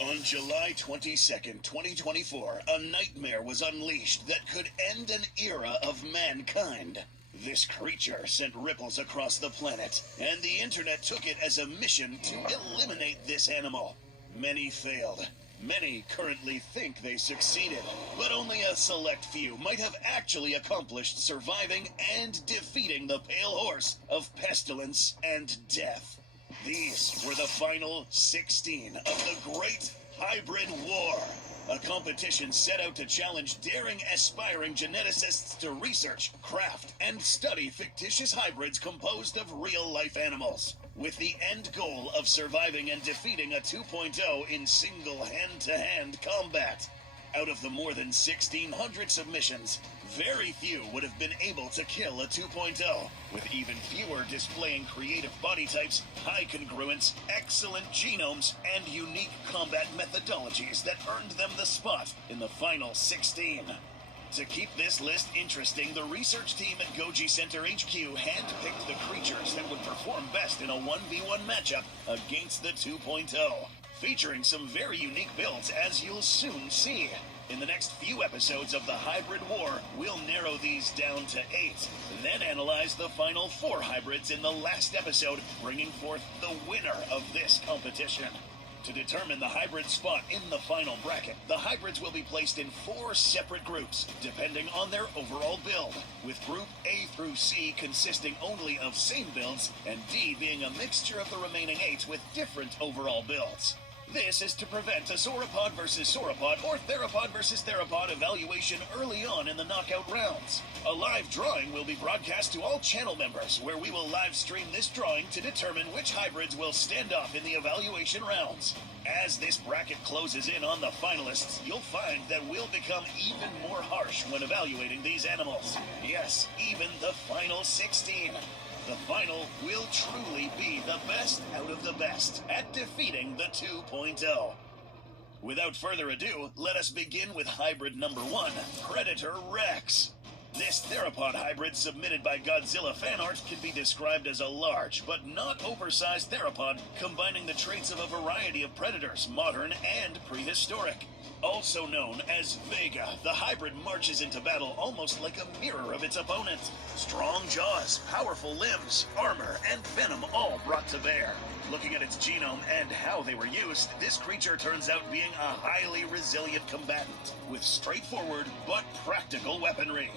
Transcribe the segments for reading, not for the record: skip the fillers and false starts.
On July 22nd, 2024, a nightmare was unleashed that could end an era of mankind. This creature sent ripples across the planet, and the internet took it as a mission to eliminate this animal. Many failed. Many currently think they succeeded, but only a select few might have actually accomplished surviving and defeating the pale horse of pestilence and death. These were the final 16 of the Great Hybrid War, a competition set out to challenge daring, aspiring geneticists to research, craft, and study fictitious hybrids composed of real-life animals, with the end goal of surviving and defeating a 2.0 in single hand-to-hand combat. Out of the more than 1,600 submissions, very few would have been able to kill a 2.0, with even fewer displaying creative body types, high congruence, excellent genomes, and unique combat methodologies that earned them the spot in the final 16. To keep this list interesting, the research team at Goji Center HQ handpicked the creatures that would perform best in a 1v1 matchup against the 2.0. Featuring some very unique builds, as you'll soon see. In the next few episodes of the Hybrid War, we'll narrow these down to 8, then analyze the final 4 hybrids in the last episode, bringing forth the winner of this competition. To determine the hybrid spot in the final bracket, the hybrids will be placed in 4 separate groups, depending on their overall build, with Group A through C consisting only of same builds, and D being a mixture of the remaining 8 with different overall builds. This is to prevent a sauropod versus sauropod or theropod versus theropod evaluation early on in the knockout rounds. A live drawing will be broadcast to all channel members, where we will live stream this drawing to determine which hybrids will stand up in the evaluation rounds. As this bracket closes in on the finalists, you'll find that we'll become even more harsh when evaluating these animals. Yes, even the final 16. The final will truly be the best out of the best at defeating the 2.0. Without further ado, let us begin with hybrid number 1, Predator Rex. This theropod hybrid submitted by Godzilla fan art can be described as a large but not oversized theropod, combining the traits of a variety of predators, modern and prehistoric. Also known as Vega, the hybrid marches into battle almost like a mirror of its opponent. Strong jaws, powerful limbs, armor, and venom all brought to bear. Looking at its genome and how they were used, this creature turns out being a highly resilient combatant, with straightforward but practical weaponry.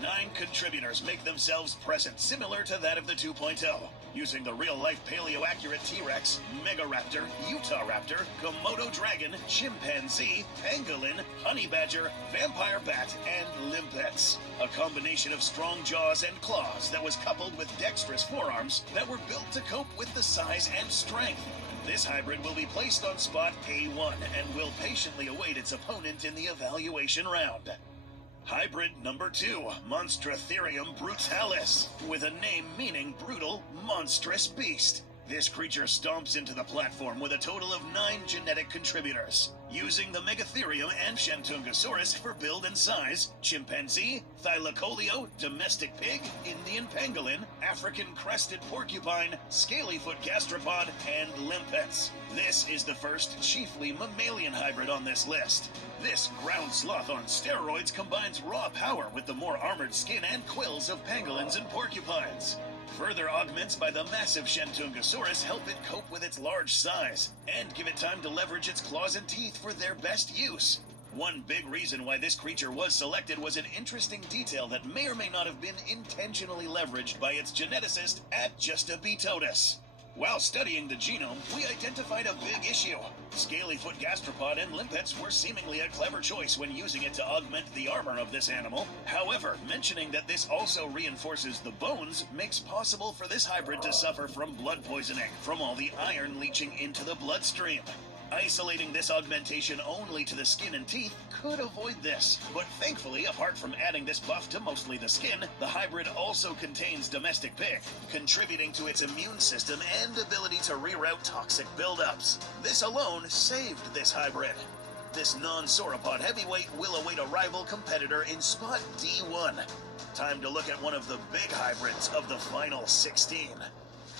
9 contributors make themselves present, similar to that of the 2.0, using the real-life paleo-accurate T-Rex, Megaraptor, Utah Raptor, Komodo Dragon, Chimpanzee, Pangolin, Honey Badger, Vampire Bat, and Limpets. A combination of strong jaws and claws that was coupled with dexterous forearms that were built to cope with the size and strength. This hybrid will be placed on spot A1 and will patiently await its opponent in the evaluation round. Hybrid number 2, Monstratherium brutalis, with a name meaning brutal, monstrous beast. This creature stomps into the platform with a total of 9 genetic contributors, using the Megatherium and Shantungosaurus for build and size, chimpanzee, thylacoleo, domestic pig, Indian pangolin, African crested porcupine, scalyfoot gastropod, and limpets. This is the first chiefly mammalian hybrid on this list. This ground sloth on steroids combines raw power with the more armored skin and quills of pangolins and porcupines. Further augments by the massive Shantungosaurus help it cope with its large size, and give it time to leverage its claws and teeth for their best use. One big reason why this creature was selected was an interesting detail that may or may not have been intentionally leveraged by its geneticist at Justabetotus. While studying the genome, we identified a big issue. Scalyfoot gastropod and limpets were seemingly a clever choice when using it to augment the armor of this animal. However, mentioning that this also reinforces the bones makes possible for this hybrid to suffer from blood poisoning from all the iron leaching into the bloodstream. Isolating this augmentation only to the skin and teeth could avoid this, but thankfully, apart from adding this buff to mostly the skin, the hybrid also contains domestic pig, contributing to its immune system and ability to reroute toxic buildups. This alone saved this hybrid. This non-sauropod heavyweight will await a rival competitor in spot D1. Time to look at one of the big hybrids of the final 16.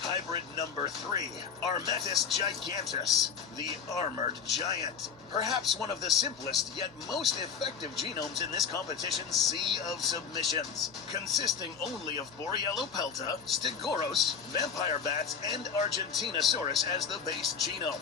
Hybrid number 3, Armetus gigantus, the armored giant. Perhaps one of the simplest yet most effective genomes in this competition's sea of submissions, consisting only of Borealopelta, Stegoros, vampire bats, and Argentinosaurus as the base genome.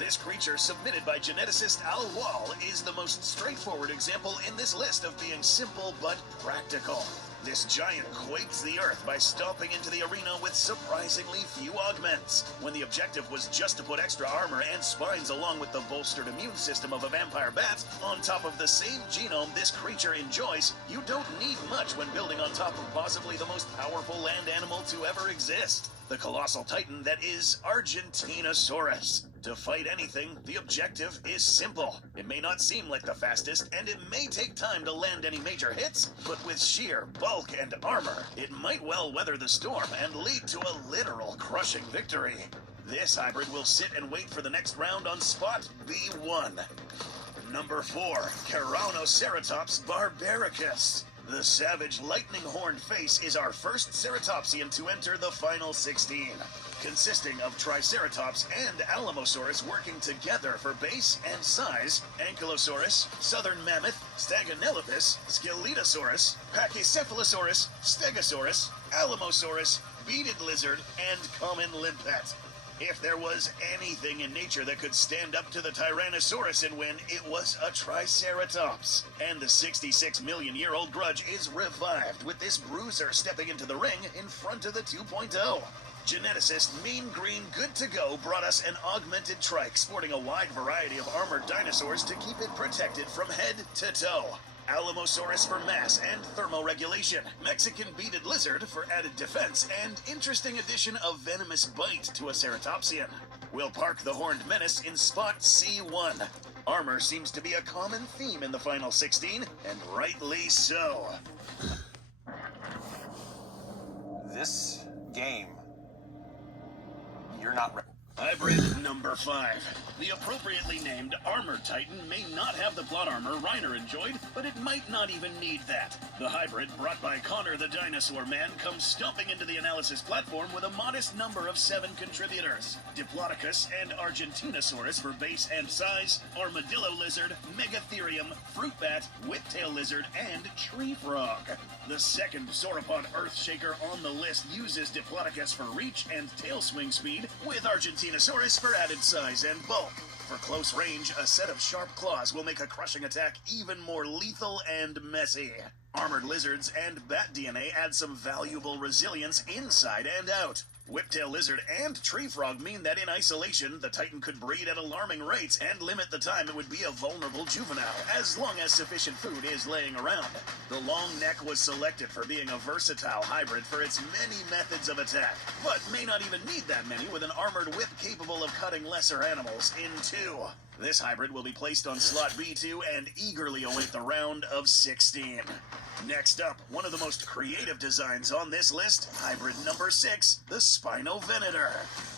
This creature, submitted by geneticist Al Wall, is the most straightforward example in this list of being simple but practical. This giant quakes the earth by stomping into the arena with surprisingly few augments. When the objective was just to put extra armor and spines along with the bolstered immune system of a vampire bat on top of the same genome this creature enjoys, you don't need much when building on top of possibly the most powerful land animal to ever exist. The colossal titan that is Argentinosaurus. To fight anything, the objective is simple. It may not seem like the fastest, and it may take time to land any major hits, but with sheer bulk and armor, it might well weather the storm and lead to a literal crushing victory. This hybrid will sit and wait for the next round on spot B1. Number 4, Ceratops barbaricus. The savage lightning-horned face is our first ceratopsian to enter the final 16. Consisting of Triceratops and Alamosaurus working together for base and size, Ankylosaurus, Southern Mammoth, Stagonelopus, Scelidosaurus, Pachycephalosaurus, Stegosaurus, Alamosaurus, Beaded Lizard, and Common Limpet. If there was anything in nature that could stand up to the Tyrannosaurus and win, it was a Triceratops. And the 66-million-year-old grudge is revived with this bruiser stepping into the ring in front of the 2.0. Geneticist Mean Green Good To Go brought us an augmented trike sporting a wide variety of armored dinosaurs to keep it protected from head to toe. Alamosaurus for mass and thermoregulation, Mexican beaded lizard for added defense, and interesting addition of venomous bite to a ceratopsian. We'll park the horned menace in spot C1. Armor seems to be a common theme in the final 16, and rightly so. This game, you're not ready. Hybrid number 5. The appropriately named Armored Titan may not have the plot armor Reiner enjoyed, but it might not even need that. The hybrid, brought by Connor the Dinosaur Man, comes stomping into the analysis platform with a modest number of 7 contributors. Diplodocus and Argentinosaurus for base and size, Armadillo Lizard, Megatherium, Fruit Bat, Whiptail Lizard, and Tree Frog. The second sauropod Earthshaker on the list uses Diplodocus for reach and tail swing speed, with Argentinosaurus for added size and bulk. For close range, a set of sharp claws will make a crushing attack even more lethal and messy. Armored lizards and bat DNA add some valuable resilience inside and out. Whiptail Lizard and Tree Frog mean that in isolation, the Titan could breed at alarming rates and limit the time it would be a vulnerable juvenile, as long as sufficient food is laying around. The long neck was selected for being a versatile hybrid for its many methods of attack, but may not even need that many with an armored whip capable of cutting lesser animals in two. This hybrid will be placed on slot B2 and eagerly await the round of 16. Next up, one of the most creative designs on this list, hybrid number 6, the Spinovenator,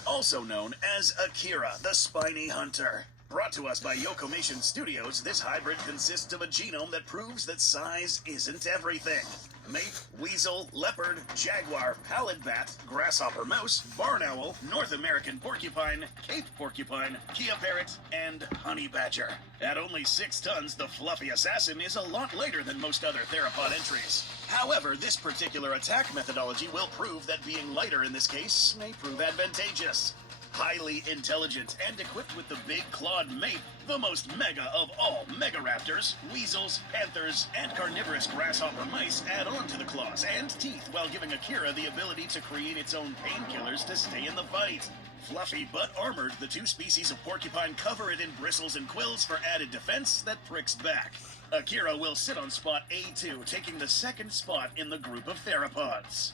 also known as Akira, the Spiny Hunter. Brought to us by Yokomation Studios, this hybrid consists of a genome that proves that size isn't everything. Mate, weasel, leopard, jaguar, pallid bat, grasshopper mouse, barn owl, North American porcupine, Cape porcupine, Kia parrot, and honey badger. At only 6 tons, the fluffy assassin is a lot lighter than most other theropod entries. However, this particular attack methodology will prove that being lighter in this case may prove advantageous. Highly intelligent and equipped with the big clawed mate, the most mega of all megaraptors, weasels, panthers, and carnivorous grasshopper mice add on to the claws and teeth while giving Akira the ability to create its own painkillers to stay in the fight. Fluffy but armored, the 2 species of porcupine cover it in bristles and quills for added defense that pricks back. Akira will sit on spot A2, taking the 2nd spot in the group of theropods.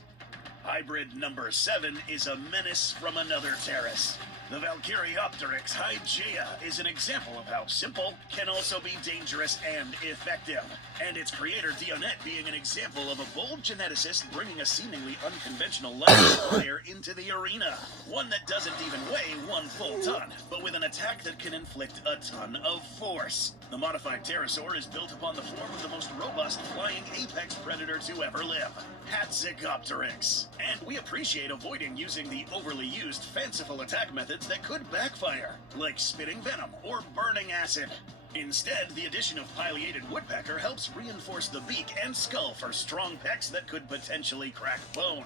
Hybrid number 7 is a menace from another terrace. The Valkyriopteryx Hygeia is an example of how simple can also be dangerous and effective, and its creator Dionette being an example of a bold geneticist bringing a seemingly unconventional life player into the arena. One that doesn't even weigh 1 full ton, but with an attack that can inflict a ton of force. The modified pterosaur is built upon the form of the most robust flying apex predator to ever live, Hatzicopteryx. And we appreciate avoiding using the overly used fanciful attack methods that could backfire, like spitting venom or burning acid. Instead, the addition of pileated woodpecker helps reinforce the beak and skull for strong pecs that could potentially crack bone.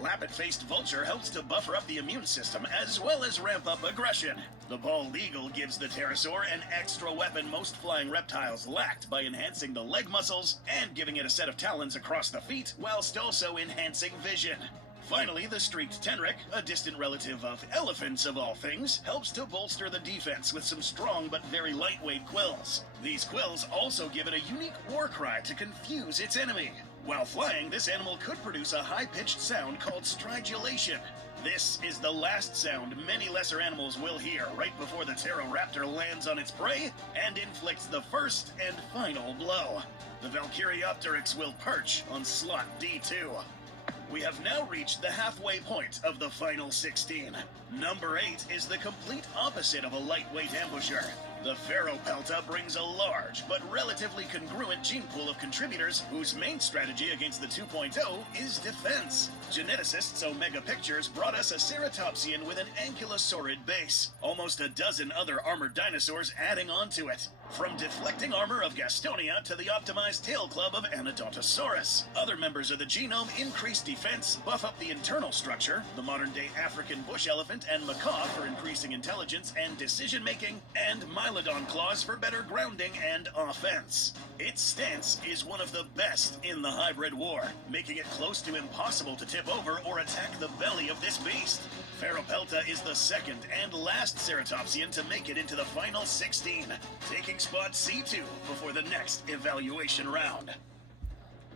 Lappet-faced vulture helps to buffer up the immune system as well as ramp up aggression. The bald eagle gives the pterosaur an extra weapon most flying reptiles lacked by enhancing the leg muscles and giving it a set of talons across the feet whilst also enhancing vision. Finally, the streaked tenrec, a distant relative of elephants of all things, helps to bolster the defense with some strong but very lightweight quills. These quills also give it a unique war cry to confuse its enemy. While flying, this animal could produce a high-pitched sound called stridulation. This is the last sound many lesser animals will hear right before the pteroraptor lands on its prey and inflicts the first and final blow. The Valkyriopteryx will perch on slot D2. We have now reached the halfway point of the final 16. Number 8 is the complete opposite of a lightweight ambusher. The Pheropelta brings a large but relatively congruent gene pool of contributors whose main strategy against the 2.0 is defense. Geneticists Omega Pictures brought us a ceratopsian with an ankylosaurid base, almost a dozen other armored dinosaurs adding on to it. From deflecting armor of Gastonia to the optimized tail club of Anodontosaurus. Other members of the genome increase defense, buff up the internal structure, the modern-day African bush elephant and macaw for increasing intelligence and decision-making, and Mylodon claws for better grounding and offense. Its stance is one of the best in the hybrid war, making it close to impossible to tip over or attack the belly of this beast. Pheropelta is the second and last ceratopsian to make it into the final 16, taking spot C2 before the next evaluation round.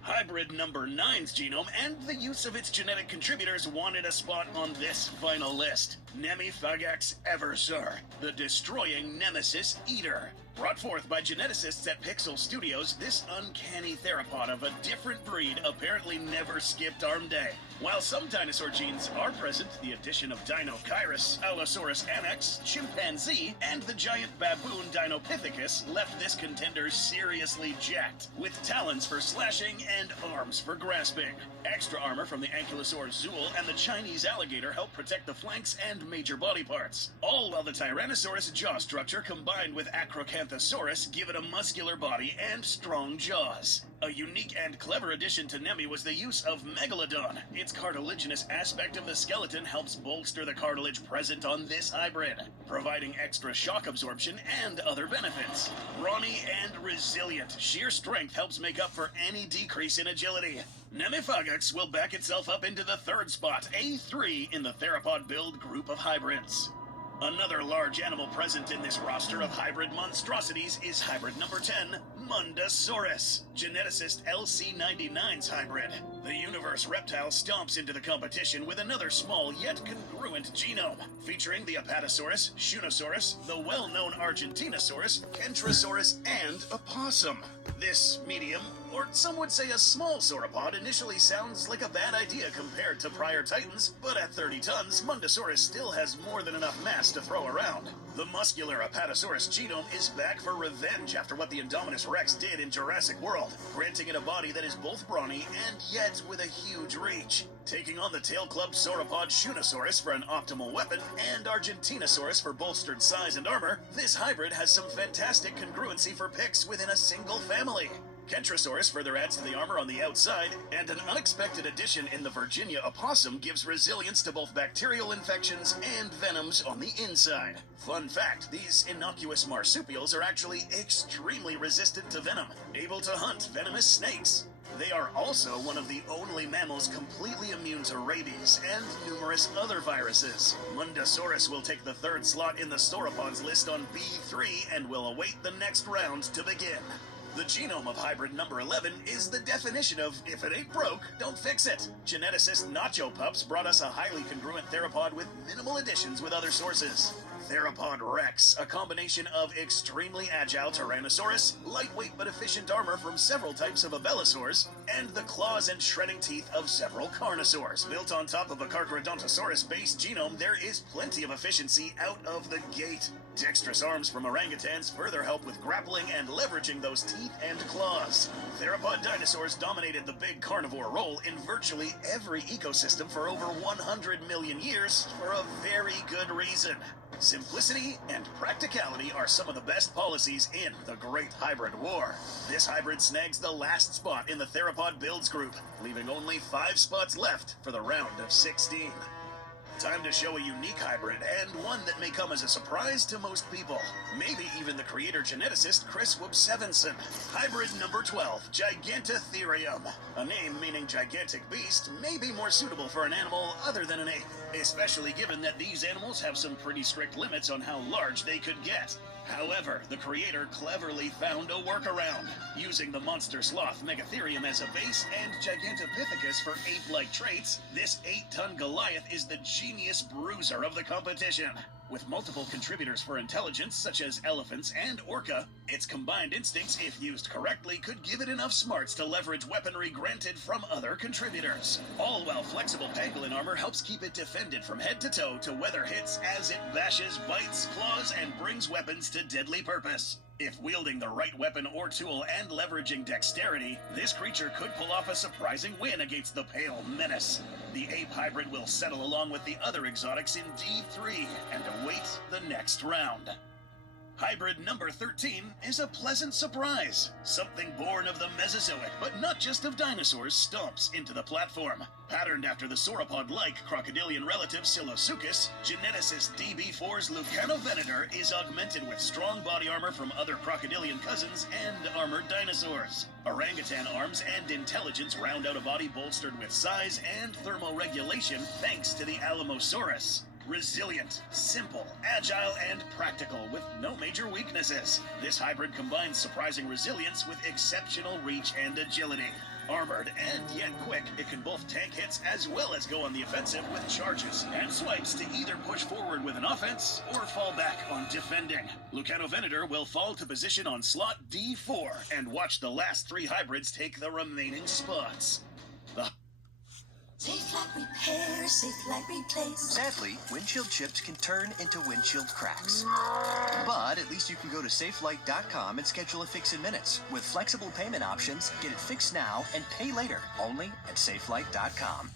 Hybrid number 9's genome and the use of its genetic contributors wanted a spot on this final list. Nemifagax Eversur, the destroying nemesis eater. Brought forth by geneticists at Pixel Studios, this uncanny theropod of a different breed apparently never skipped arm day. While some dinosaur genes are present, the addition of Dinokyrus, Allosaurus annex, chimpanzee, and the giant baboon Dinopithecus left this contender seriously jacked, with talons for slashing and arms for grasping. Extra armor from the Ankylosaur Zool and the Chinese alligator help protect the flanks and major body parts, all while the Tyrannosaurus jaw structure combined with Acrocanthosaurus give it a muscular body and strong jaws. A unique and clever addition to Nemi was the use of Megalodon. Its cartilaginous aspect of the skeleton helps bolster the cartilage present on this hybrid, providing extra shock absorption and other benefits. Brawny and resilient, sheer strength helps make up for any decrease in agility. Nemifagax will back itself up into the third spot, A3 in the theropod build group of hybrids. Another large animal present in this roster of hybrid monstrosities is hybrid number 10, Mundosaurus, geneticist LC99's hybrid. The universe reptile stomps into the competition with another small yet congruent genome, featuring the Apatosaurus, Shunosaurus, the well-known Argentinosaurus, Kentrosaurus, and a possum. This medium, or some would say a small sauropod, initially sounds like a bad idea compared to prior titans, but at 30 tons, Mundosaurus still has more than enough mass to throw around. The muscular Apatosaurus genome is back for revenge after what the Indominus Rex did in Jurassic World, granting it a body that is both brawny and yet with a huge reach. Taking on the tail club sauropod Shunosaurus for an optimal weapon, and Argentinosaurus for bolstered size and armor, this hybrid has some fantastic congruency for picks within a single family. Kentrosaurus further adds to the armor on the outside, and an unexpected addition in the Virginia opossum gives resilience to both bacterial infections and venoms on the inside. Fun fact, these innocuous marsupials are actually extremely resistant to venom, able to hunt venomous snakes. They are also one of the only mammals completely immune to rabies and numerous other viruses. Mundosaurus will take the third slot in the sauropods list on B3 and will await the next round to begin. The genome of hybrid number 11 is the definition of, if it ain't broke, don't fix it. Geneticist Nacho Pups brought us a highly congruent theropod with minimal additions with other sources. Theropod Rex, a combination of extremely agile Tyrannosaurus, lightweight but efficient armor from several types of abelisaurs, and the claws and shredding teeth of several carnosaurs. Built on top of a Carcharodontosaurus-based genome, there is plenty of efficiency out of the gate. Dexterous arms from orangutans further help with grappling and leveraging those teeth and claws. Theropod dinosaurs dominated the big carnivore role in virtually every ecosystem for over 100 million years for a very good reason. Simplicity and practicality are some of the best policies in the Great Hybrid War. This hybrid snags the last spot in the Theropod builds group, leaving only 5 spots left for the round of 16. Time to show a unique hybrid, and one that may come as a surprise to most people. Maybe even the creator geneticist Chris Wubsevenson. Hybrid number 12, Gigantotherium. A name meaning gigantic beast may be more suitable for an animal other than an ape, especially given that these animals have some pretty strict limits on how large they could get. However, the creator cleverly found a workaround, using the monster sloth Megatherium as a base and Gigantopithecus for ape-like traits. This 8-ton Goliath is the genius bruiser of the competition. With multiple contributors for intelligence, such as elephants and orca, its combined instincts, if used correctly, could give it enough smarts to leverage weaponry granted from other contributors. All while flexible pangolin armor helps keep it defended from head to toe to weather hits as it bashes, bites, claws, and brings weapons to deadly purpose. If wielding the right weapon or tool and leveraging dexterity, this creature could pull off a surprising win against the Pale Menace. The ape hybrid will settle along with the other exotics in D3 and await the next round. Hybrid number 13 is a pleasant surprise. Something born of the Mesozoic, but not just of dinosaurs, stomps into the platform. Patterned after the sauropod-like crocodilian relative Silosuchus, geneticist DB4's Lucanovenator is augmented with strong body armor from other crocodilian cousins and armored dinosaurs. Orangutan arms and intelligence round out a body bolstered with size and thermoregulation thanks to the Alamosaurus. Resilient, simple, agile, and practical with no major weaknesses. This hybrid combines surprising resilience with exceptional reach and agility. Armored and yet quick, it can both tank hits as well as go on the offensive with charges and swipes to either push forward with an offense or fall back on defending. Lucanovenator will fall to position on slot D4 and watch the last 3 hybrids take the remaining spots. Safe like repair, safe like replace. Sadly, windshield chips can turn into windshield cracks. But at least you can go to safelight.com and schedule a fix in minutes. With flexible payment options, get it fixed now and pay later. Only at safelight.com.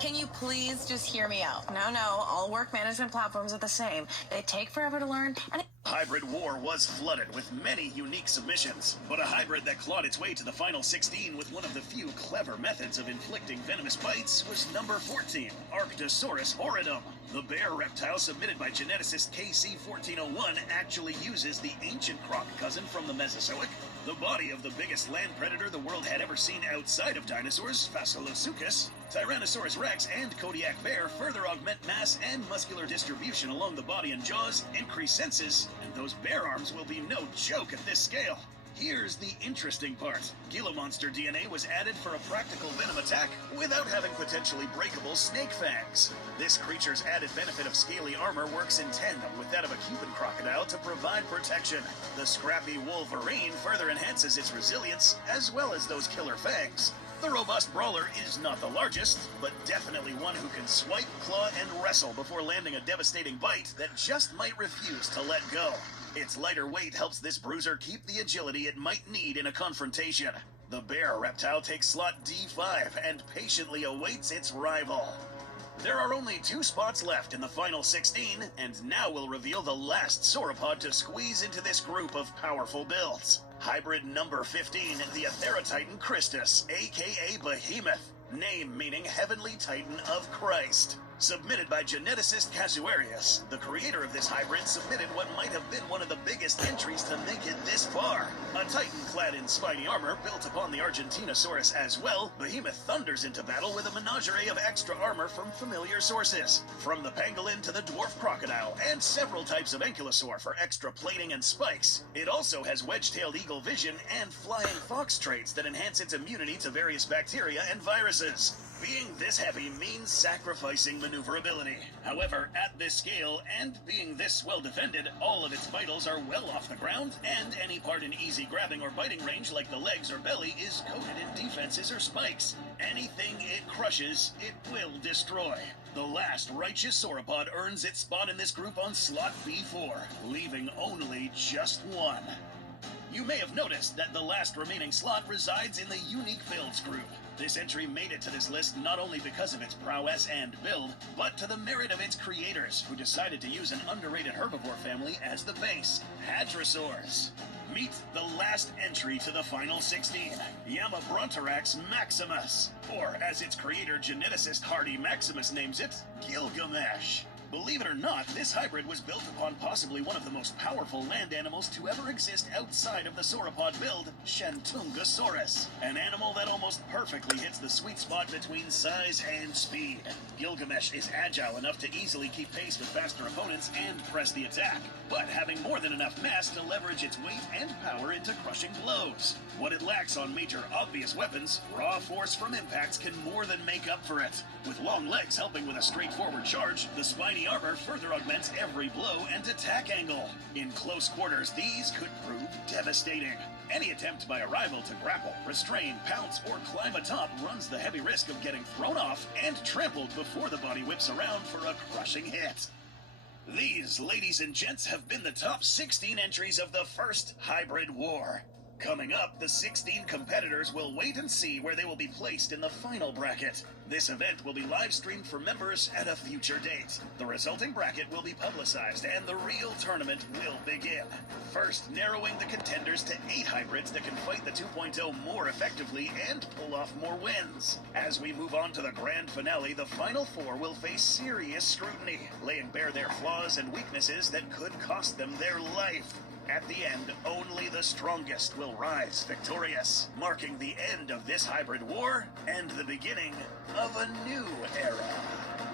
Can you please just hear me out? No, all work management platforms are the same. They take forever to learn, and Hybrid War was flooded with many unique submissions, but a hybrid that clawed its way to the final 16 with one of the few clever methods of inflicting venomous bites was number 14, Arctosaurus horridum. The bear reptile submitted by geneticist KC1401 actually uses the ancient croc cousin from the Mesozoic. The body of the biggest land predator the world had ever seen outside of dinosaurs, Phasilosuchus, Tyrannosaurus rex, and Kodiak bear further augment mass and muscular distribution along the body and jaws, increase senses, and those bear arms will be no joke at this scale. Here's the interesting part. Gila monster DNA was added for a practical venom attack without having potentially breakable snake fangs. This creature's added benefit of scaly armor works in tandem with that of a Cuban crocodile to provide protection. The scrappy Wolverine further enhances its resilience, as well as those killer fangs. The robust brawler is not the largest, but definitely one who can swipe, claw, and wrestle before landing a devastating bite that just might refuse to let go. Its lighter weight helps this bruiser keep the agility it might need in a confrontation. The bear reptile takes slot D5 and patiently awaits its rival. There are only 2 spots left in the final 16, and now we'll reveal the last sauropod to squeeze into this group of powerful builds. Hybrid number 15, the Aetherotitan Christus, aka Behemoth. Name meaning Heavenly Titan of Christ. Submitted by geneticist Casuarius, the creator of this hybrid submitted what might have been one of the biggest entries to make it this far. A titan clad in spiny armor built upon the Argentinosaurus as well, Behemoth thunders into battle with a menagerie of extra armor from familiar sources. From the pangolin to the dwarf crocodile, and several types of ankylosaur for extra plating and spikes. It also has wedge-tailed eagle vision and flying fox traits that enhance its immunity to various bacteria and viruses. Being this heavy means sacrificing maneuverability. However, at this scale, and being this well defended, all of its vitals are well off the ground, and any part in easy grabbing or biting range like the legs or belly is coated in defenses or spikes. Anything it crushes, it will destroy. The last righteous sauropod earns its spot in this group on slot B4, leaving only just one. You may have noticed that the last remaining slot resides in the unique builds group. This entry made it to this list not only because of its prowess and build, but to the merit of its creators, who decided to use an underrated herbivore family as the base, hadrosaurs. Meet the last entry to the final 16, Yamabrontorax maximus, or as its creator geneticist Hardy Maximus names it, Gilgamesh. Believe it or not, this hybrid was built upon possibly one of the most powerful land animals to ever exist outside of the sauropod build, Shantungosaurus, an animal that almost perfectly hits the sweet spot between size and speed. Gilgamesh is agile enough to easily keep pace with faster opponents and press the attack, but having more than enough mass to leverage its weight and power into crushing blows. What it lacks on major obvious weapons, raw force from impacts can more than make up for it. With long legs helping with a straightforward charge, the spiny armor further augments every blow and attack angle. In close quarters, these could prove devastating. Any attempt by a rival to grapple, restrain, pounce, or climb atop runs the heavy risk of getting thrown off and trampled before the body whips around for a crushing hit. These, ladies and gents, have been the top 16 entries of the first hybrid war. Coming up, the 16 competitors will wait and see where they will be placed in the final bracket. This event will be live streamed for members at a future date. The resulting bracket will be publicized and the real tournament will begin. First, narrowing the contenders to 8 hybrids that can fight the 2.0 more effectively and pull off more wins. As we move on to the grand finale, the final 4 will face serious scrutiny, laying bare their flaws and weaknesses that could cost them their life. At the end, only the strongest will rise victorious, marking the end of this hybrid war and the beginning of a new era.